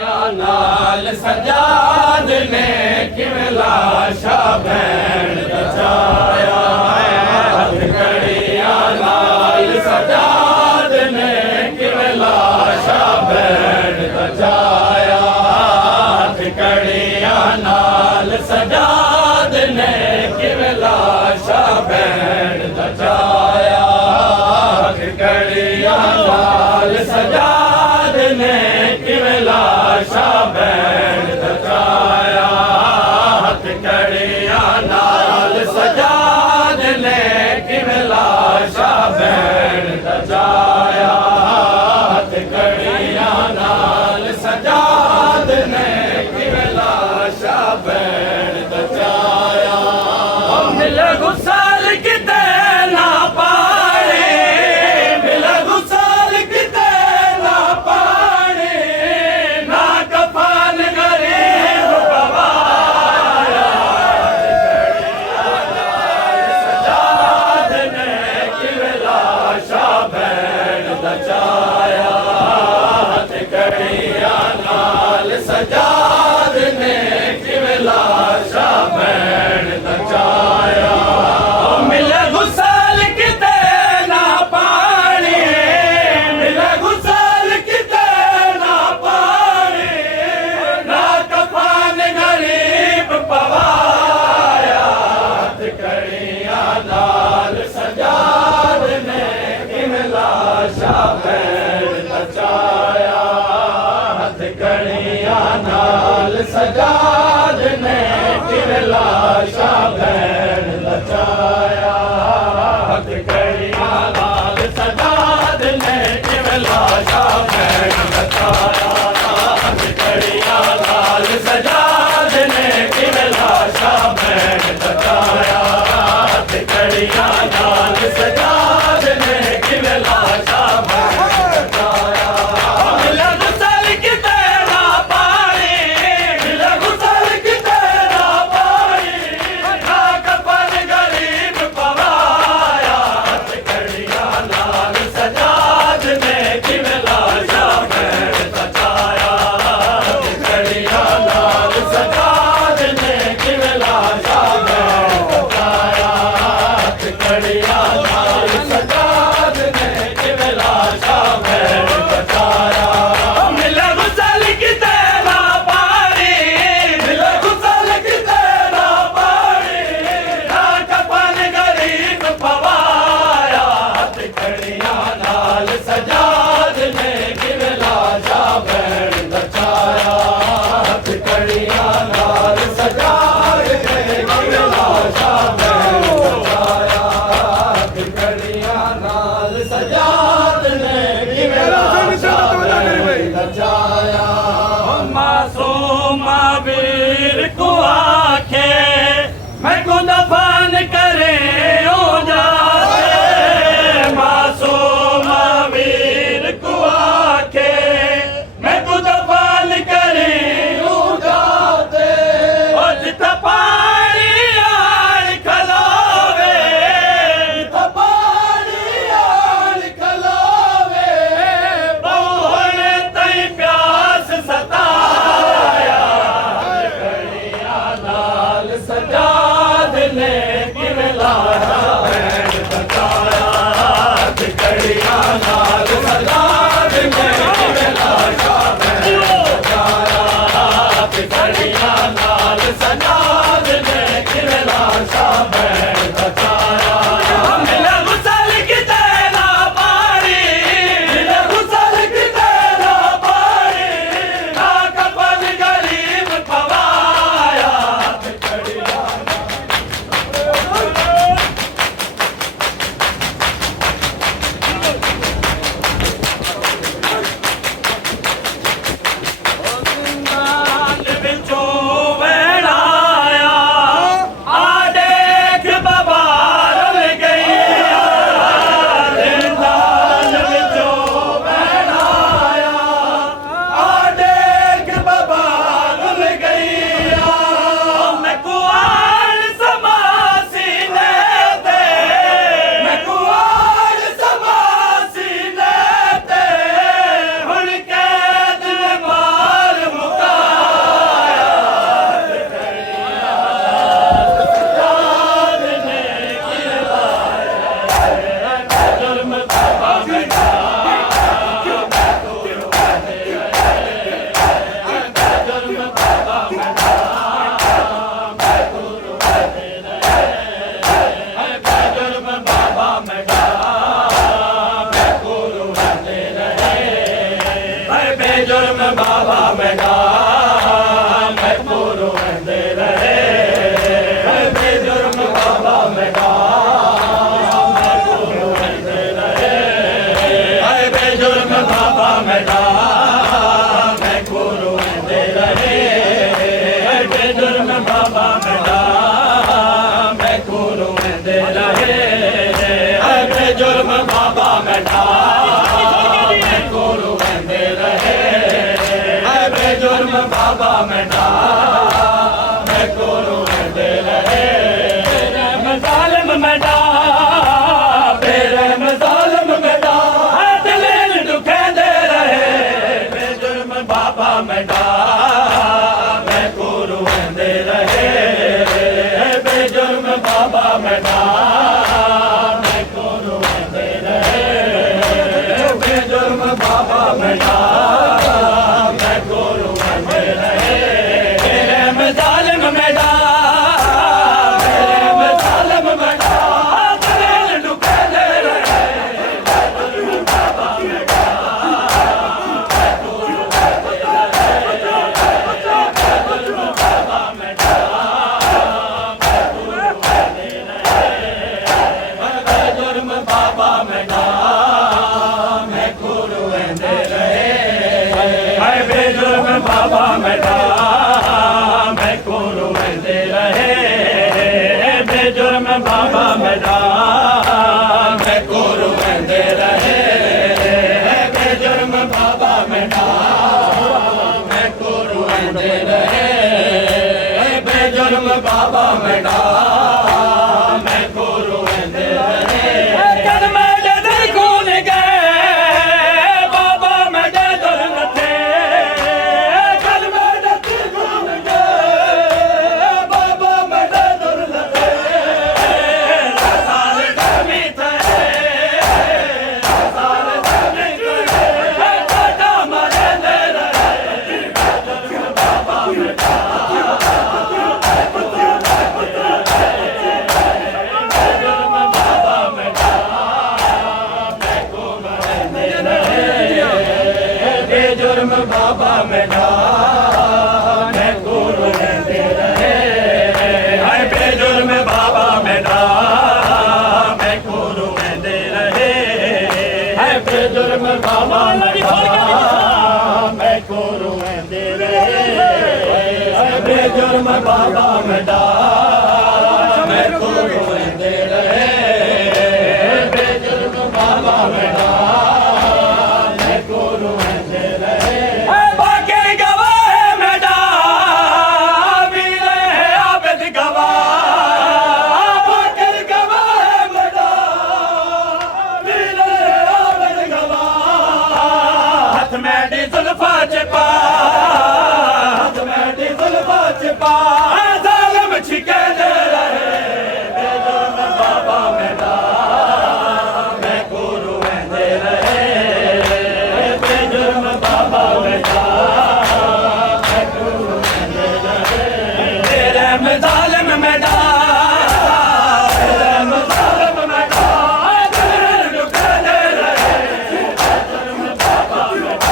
नाल सजाद ने किवें लाशा भैन बचाया हथकड़ियां नाल सजाद ने किवें लाशा भैन बचाया हथकड़ियां नाल सजाद ने किवें लाशा भैन बचाया हथकड़ियां नाल सजाद ने किवें लाशा भैन बचाया हथकड़ियां नाल सजाद ने किवें लाशा भैन बचाया हथकड़ियां नाल सजाद ने किवें लाशा भैन बचाया मिले गुसाल किते ना पाने मिले गुसाल किते ना पाने ना कफन गरीब गवाया सजाद ने किवें लाशा भैन बचाया हथकड़ियां नाल सजाद ने किवें लाशा भैन बचाया मिले गुसाल किते ना पानी मिले गुसाल किते ना पानी ना कफन गरीब पवाया हथकड़ियां नाल सजाद ने किवें लाशा भैन बचाया हथकड़ियां नाल सजाद ने किवें लाशा भैन बचाया हथकड़ियां नाल सजाद ने किवें लाशा भैन बचाया हथकड़ियां नाल सजाद ने किवें लाशा भैन बचाया हथकड़ियां नाल सजाद ने किवें लाशा भैन बचाया मिले गुसाल किते ना पानी मिले गुसाल किते ना पानी ना कफन गरीब पवाया हथकड़ियां नाल सजाद ने किवें लाशा भैन बचाया हथकड़ियां नाल सजाद ने किवें लाशा भैन बचाया हथकड़ियां नाल सजाद ने किवें लाशा भैन बचाया मिले गुसाल किते ना पानी मिले गुसाल किते ना पानी ना कफन गरीब पवाया हथकड़ियां नाल सजाद ने किवें लाशा भैन बचाया हथकड़ियां नाल सजाद ने किवें लाशा भैन बचाया हथकड़ियां नाल सजाद ने किवें लाशा भैन बचाया मासूम वीर को आखे मैं को दफन करे ओ जाते मासूम वीर को आखे मैं को दफन करे ओ जाते जिथा पानी आल खलोवे जिथा पानी आल खलोवे बहुन तई प्यास सताया हथकड़ियां नाल बाबा मेरा महफूज रहंदे रहे बेजुर्म बाबा मेरा महफूज रहंदे रहे बेजुर्म बाबा मेरा महफूज रहंदे रहे बेजुर्म बाबा मेरा महफूज रहंदे रहे बेजुर्म बाबा मेरा जुर्म बाबा मेरा मैं कोरू रहंदे रहे ज़ालिम मेरा बेरहम ज़ालिम मेरा दिल दुखंदे रहे जुर्म बाबा मेरा मैं कोरू रहंदे रहे बेजुर्म बाबा मेरा मैं कोरू रहंदे रहे बेजुर्म बाबा मेरा ज़ालिम मेरा बेरहम ज़ालिम मेरा दिल दुखंदे रहे बाबा मेरा बाबा मेरा जुर्म बाबा मेरा मैं कोरू रहंदे रहे बेजुर्म बाबा मेरा जुर्म बाबा मेरा मैं कोरू रहंदे रहे बेजुर्म बाबा मेरा मैं कोरू रहंदे रहे बेजुर्म बाबा मेरा मैं कोरू रहंदे रहे कदम दे दर खून गए बाबा मेरे दर नथे कदम दे दर खून गए बाबा मेरे दर नथे जुर्म बाबा मेरा मैं कोरू रहंदे रहे बेजुर्म बाबा मेरा मैं कोरू रहंदे रहे बेजुर्म बाबा मेरा मैं कोरू रहंदे रहे बेजुर्म बाबा मेरा मैं कोरू रहंदे रहे बेजुर्म बाबा मेरा ज़ालिम छिकंदे रहे बेजुर्म बाबा मेरा मैं कोरू रहंदे रहे बेजुर्म बाबा मेरा मैं कोरू रहंदे रहे बेरहम ज़ालिम मेरा बेरहम ज़ालिम मेरा दिल दुखंदे रहे बेजुर्म बाबा मेरा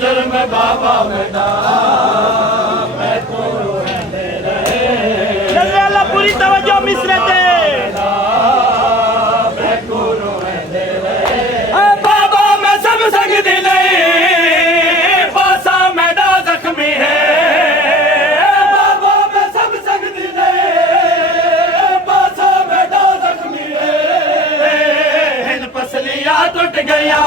जुर्म बाबा मेरा मैं कोरू रहंदे रहे अल्लाह पूरी तवज्जो मिसरे ते मैं कोरू रहंदे रहे बाबा मैं सब सकदी नहीं पासा मेरा जख्मी है बाबा मैं सब सकदी नहीं पासा मेरा जख्मी है हिंद पसलियां टूट गया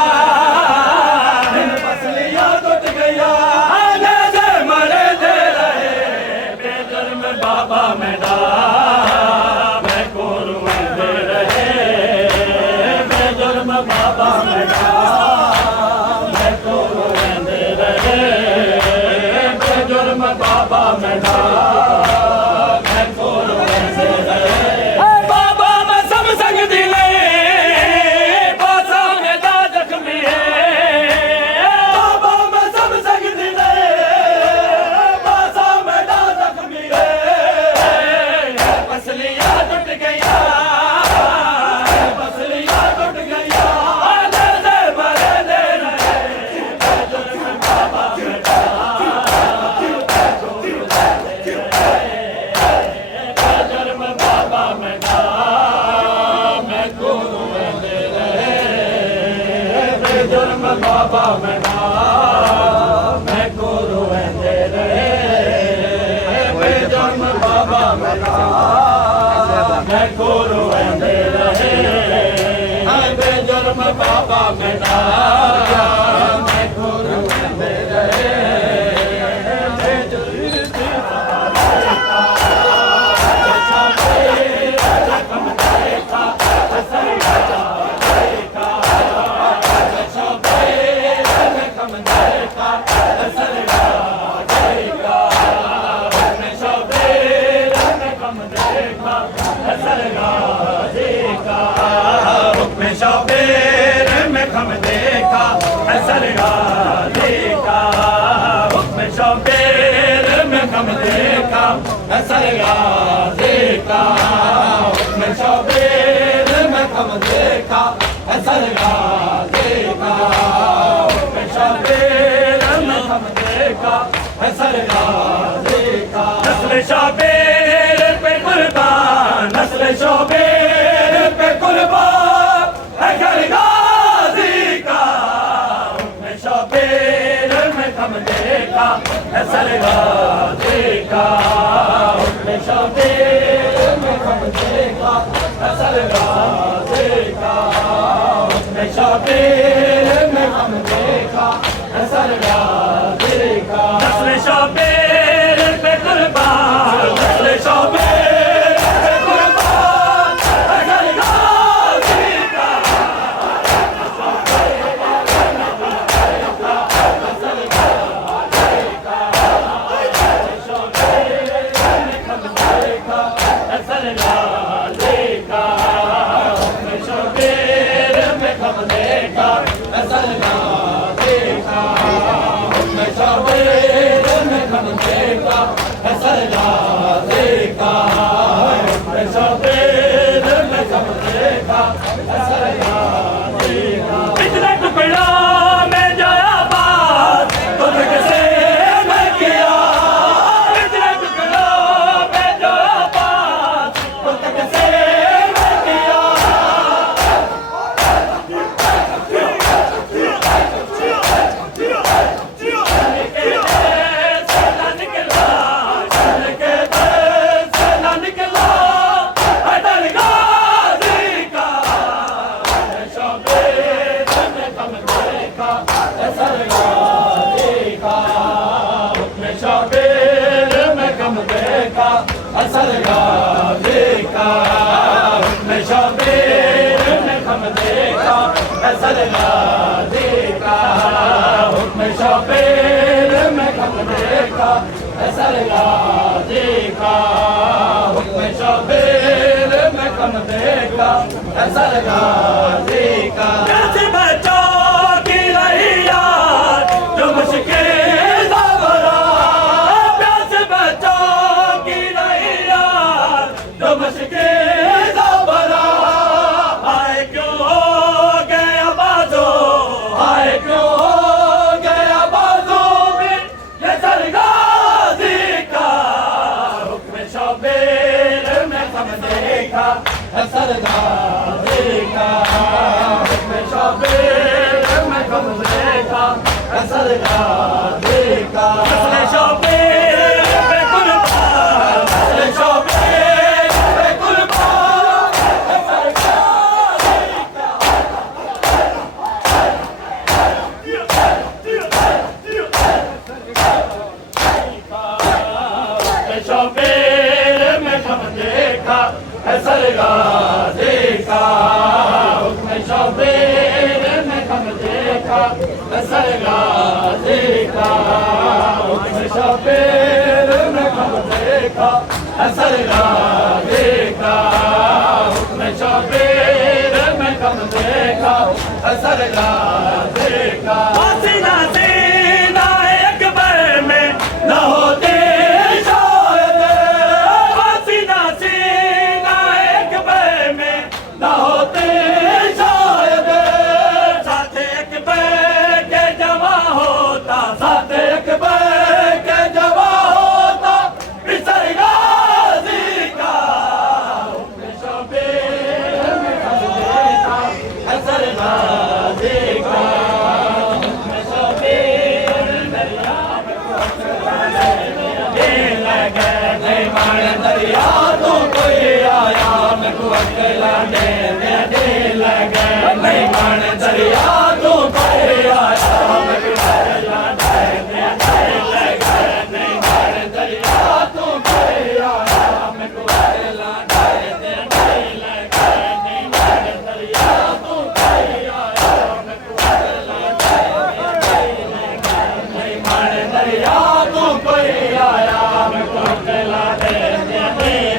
बाबा मेरा मैं कोरू रहंदे रहे बेजुर्म बाबा मेरा मैं कोरू रहंदे रहे बेजुर्म बाबा मेरा मैं कोरू रहंदे रहे बाबा मैं सब सकदी नहीं पासा मेरा जख्मी बाबा मना मैं को रोएंदे रहे बेजर्म बाबा मना मैं को रोएंदे रहे बेजर्म बाबा मना मैं को रोएंदे रहे शबीर में खम देखा असर गाजी का हुक्म शबीर में खम देखा असर गाजी का हुक्म शबीर में खम देखा असर गाजी का हुक्म शबीर में खम देखा असर गाजी का नस्ल शबीर पे कुर्बान नस्ल शबीर पे कुर्बान देखा असर गाजी का हुक्म शबीर में खम देखा असर गाजी का हुक्म शबीर में खम देखा असर गाजी का नस्ल शबीर पे कुर्बान नस्ल शबीर पे कुर्बान असर गाजी का असर गाजी का हुक्म शबीर में खम देखा असर गाजी का हुक्म शबीर में खम देखा असर गाजी का हुक्म शबीर में खम देखा असर गाजी का कैसे बच्चों की रही याद जो मुश्किल असर गाजी का हुक्म शबीर में खम देखा असर गाजी का नस्ल शबीर पे कुर्बान नस्ल शबीर पे कुर्बान असर गाजी का हुक्म शबीर में खम देखा असर गाजी का हुक्म शबीर में खम देखा असर गाजी का हुक्म शबीर में खम देखा असर गाजी का हुक्म शबीर में खम देखा असर गाजी का सीना सीना अकबर में न होते असर गाजी का अकला दे लगे नहीं मान दरिया तू कोई आया मैं अकला दे लगे नहीं मान दरिया तू कोई आया मैं अकला दे लगे नहीं मान दरिया तू कोई आया मैं अकला दे नहीं मान दरिया तू कोई आया मैं अकला दे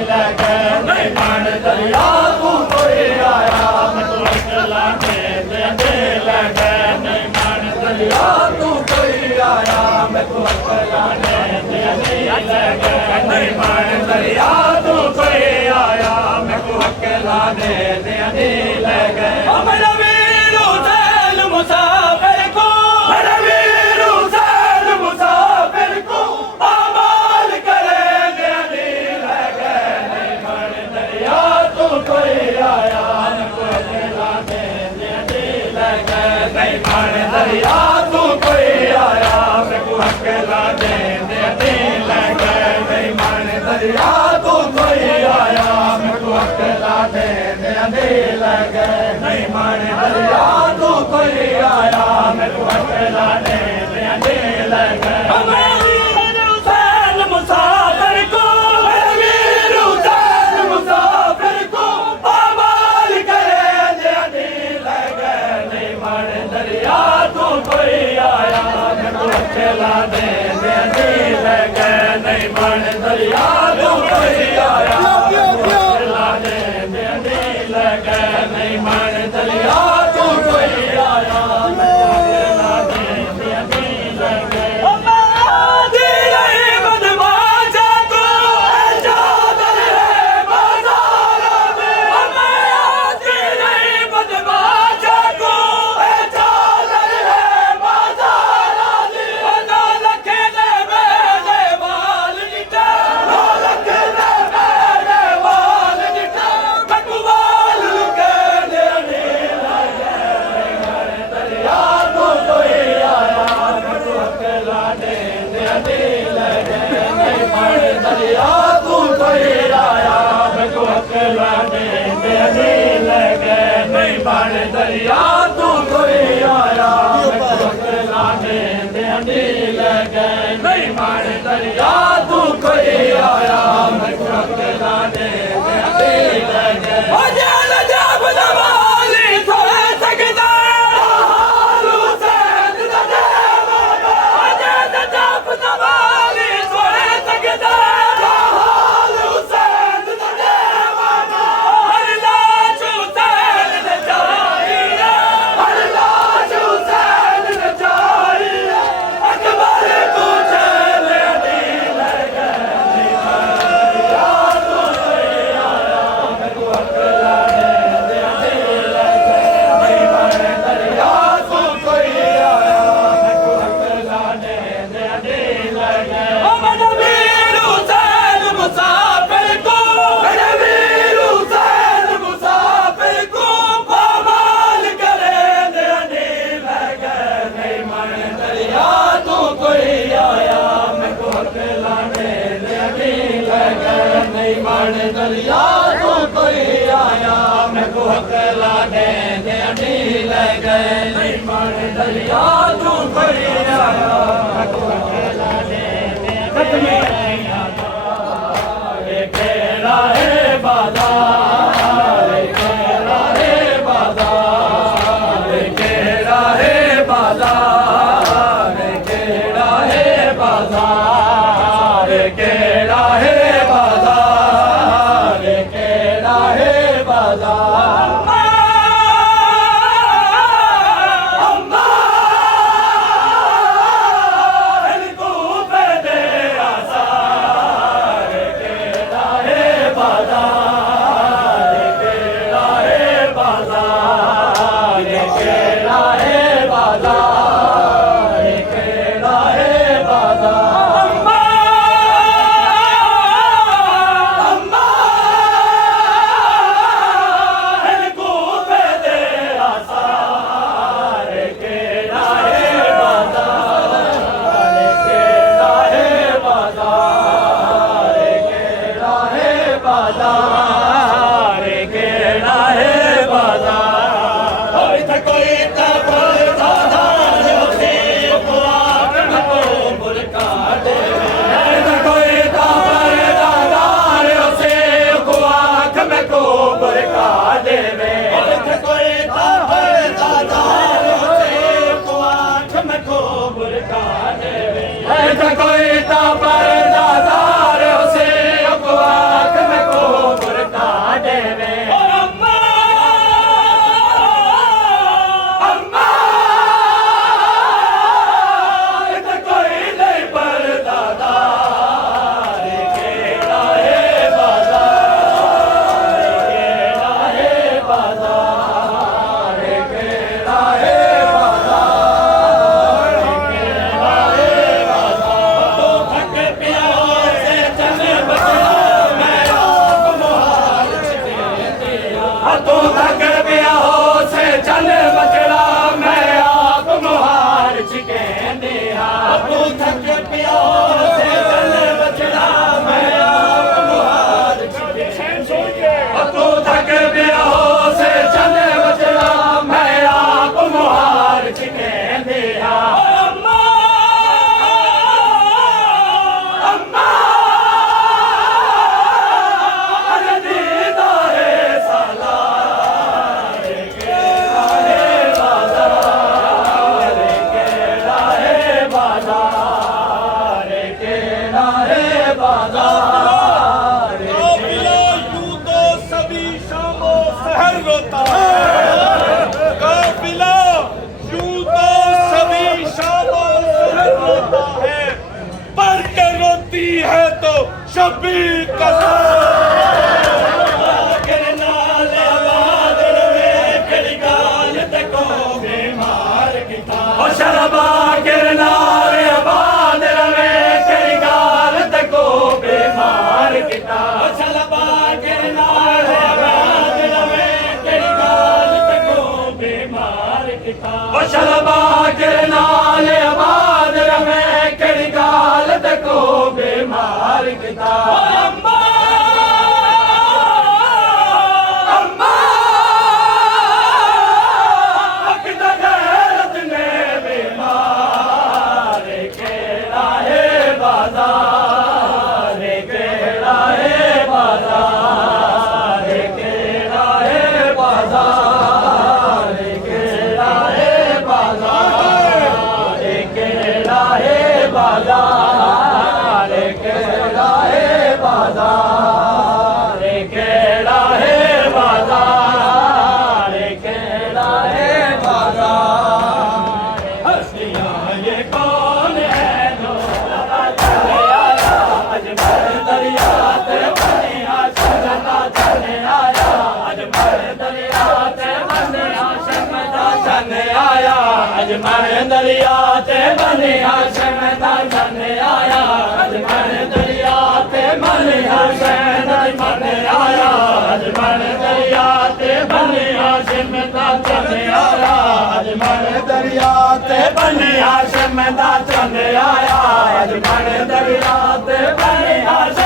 लगे नहीं मान दरिया तू कोई आया मैं अकला दे लगे नहीं मान दरिया तू कोई आया मैं अकला दे लगे नहीं मान दरिया तू कोई आया मैं अकला दे लगे मेरा वीर हुसैन मुसाफिर को मेरा वीर हुसैन मुसाफिर को आमाल करेंगे लगे नहीं मान दरिया तू कोई आया मैं अकला दे लगे नहीं मान दरिया तू कोई आया मैं अकला दे लगे नहीं मान दरिया तू कोई आया मैं अकला दे लगे नहीं मान दरिया तू कोई आया मैं अकला दे लगे वीर हुसैन मुसाफिर को वीर हुसैन मुसाफिर को आमाल करे लगे नहीं मान दरिया तू कोई आया मैं अकला दे लगे नहीं मान दरिया तू कोई आया अकला दे लगे नहीं मान दरिया तू कोई आया अकला दे लगे बदमाशा को चादर है बाजार में बदमाशा को चादर है बाजार लखे दे मेरे बाल निटा लखे दे मेरे बाल निटा बकवाल के लगे दरिया तू कोई आया अकला दे लगे नहीं मान दरिया तू कोई आया मैं अकला दे लगे नहीं मान दरिया तू कोई आया मैं अकला दे लगे नहीं मान दरिया तू कोई आया मैं अकला दे लगे जब नवाली सोए सकता हाल हुसैन दे जब नवाली सोए सकता हाल हुसैन दे हर लाश हुसैन ने चाहिए हर लाश हुसैन ने चाहिए अकबर को चले लगे नहीं मान दरिया तू कोई आया मैं अकला दे लगे मेरा वीर हुसैन मुसाफिर को मेरा वीर हुसैन मुसाफिर को पामाल करे लगे नहीं मान दरिया तू कोई आया मैं अकला दे लगे नहीं मान दरिया तू कोई आया मैं अकला दे लगे नहीं मान दरिया तू कोई आया मैं अकला दे खेड़ा है बाजार खेड़ा है बाजार खेड़ा है बाजार खेड़ा है बाजार खेड़ा है बाजार खेड़ा है बाजार बाजार के कोई तबर दादार होते उपवाक में को बुरका देवे कोई तबर दादार होते उपवाक में को बुरका देवे कोई तबर दादार होते उपवाक में को बुरका देवे कोई तबर दादार होते उपवाक में को बुरका देवे तू थक पिया हो से चल बचड़ा मैं आप मुहार छिके दिया तू थक पिया हो से चल बचड़ा मैं आप मुहार छिके तू थक पिया हो से चल बचड़ा मैं आप मुहार छिके दिया है तो शबीर शरबा गिरनार आबाद रवे कई गाल तको बीमार किता शरबा गिरनार आबाद रवे कई गाल तको बीमार किता शरबा गिरनार आबाद रवे कई गाल तको बीमार किता अजमर दरिया ते बने हाशम दा जन आया अजमर दरिया ते बने हाशम दा जन आया अजमर दरिया ते बने हाशम दा जन आया अजमर दरिया ते बने हाशम दा जन आया अजमर दरिया ते बने हाशम